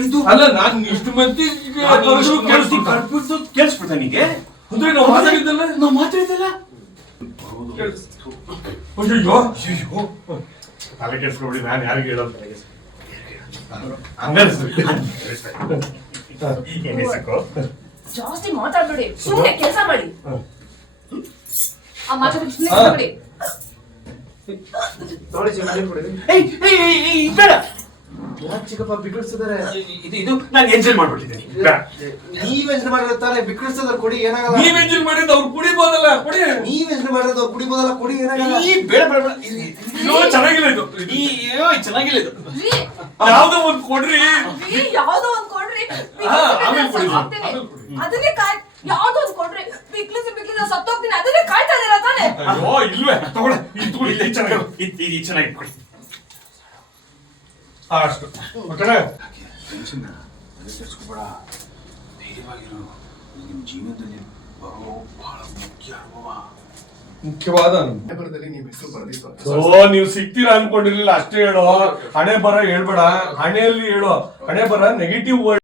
ಮಾತಾಡಿದ್ದು? ಅಲ್ಲ ನಾನು ಇಷ್ಟು ಮಂದಿ ಕೇಳಿಸ್ಬಿಡ್ತ ನಿಗೆ? ಅಂದ್ರೆ ನಾವು ಮಾತಾಡಿದ್ದಲ್ಲ. ನಾವು ಮಾತಾಡಿದ್ದಲ್ಲ. ಅಯ್ಯೋ ತಲೆ ಕೆಡ್ಸ್ಕೊಬಿಡಿ, ನಾನು ಯಾರಿಗೆ ಹೇಳೋದು ಜಾಸ್ತಿ ಮಾತಾಡ್ಬೇಡಿ, ಸುಮ್ಮನೆ ಕೆಲಸ ಮಾಡಿ. ಆ ಮಾತಾಡಿ ಸುಮ್ಮನೆ ಬಿಡಿ. ಬೇಡ, ಯಾಕೆ ಚಿಕ್ಕಪ್ಪ ಬಿಗಡಿಸಿದಾರೆ? ಇದು ನಾನು ಎಂಜಾಯ್ ಮಾಡ್ಬಿಟ್ಟಿದ್ದೀನಿ. ನೀವ್ ಎಂಜಾಯ್ ಮಾಡಿರ್ತಾರೆ, ಬಿಕ್ಕಳಿಸೋದ್ರ ಕೊಡಿ, ಏನಾಗಲ್ಲ. ನೀವ್ ಎಂಜಿನ್ ಮಾಡಿದ್ದು ಅವ್ರು ಕುಡಿಬೋದಲ್ಲ, ಕೊಡಿ. ನೀವ್ ಎಂಜಾಯ್ ಮಾಡಿರೋದು ಅವ್ರು ಕುಡಿಬೋದಲ್ಲ, ಕೊಡಿ, ಏನಾಗಲ್ಲ. ಬೇಡ ಬೇಡ ಬೇಡ, ಚೆನ್ನಾಗಿಲ್ಲ ಇದು. ಚೆನ್ನಾಗಿಲ್ಲ ಇದು. ರೀ, ಯಾವ್ದೋ ಒಂದ್ ಕೊಡ್ರಿ. ರೀ, ಯಾವ್ದೋ ಒಂದ್ ಕೊಡ್ರಿ. ಆಮೇಲೆ ಕೊಡಿ. ಅದನ್ನೇ ಯಾವ್ದೋ ಒಂದ್ ಕೊಡ್ರಿ. ಬಿಕ್ಲಿಸಿ ಸತ್ತೋಗ್ತೀನಿ, ಅದನ್ನೇ ಕಾಯ್ತಾ ಇದೀರ ತಾನೆ? ಅಯ್ಯೋ ಇಲ್ವೇ, ತಗೊಳ್ಳಿ. ಇದು ಕೊಡಿ, ಇದು ಚೆನ್ನಾಗಿ. ಇದು ಚೆನ್ನಾಗಿ ಕೊಡಿ. ಅಷ್ಟು ಓಕೆನಾ? ಟೆನ್ಷನ್ ತಲೆಕೆಡಿಸ್ಕೋಬೇಡ, ಧೈರ್ಯವಾಗಿರು. ನಿಮ್ ಜೀವನದಲ್ಲಿ ಬರೋ ಬಹಳ ಮುಖ್ಯ ಅನುಭವ. ಮುಖ್ಯವಾದ ನೀವು ಹೆಸರು ಬರೆದಿತ್ತು. ನೀವು ಸಿಗ್ತೀರಾ ಅನ್ಕೊಂಡಿರ್ಲಿಲ್ಲ, ಅಷ್ಟೇ ಹೇಳೋ. ಹಣೆ ಬರ ಹೇಳ್ಬೇಡ, ಹಣೆಯಲ್ಲಿ ಹೇಳೋ. ಹಣೆ ಬರ ನೆಗೆಟಿವ್ ವರ್ಡ್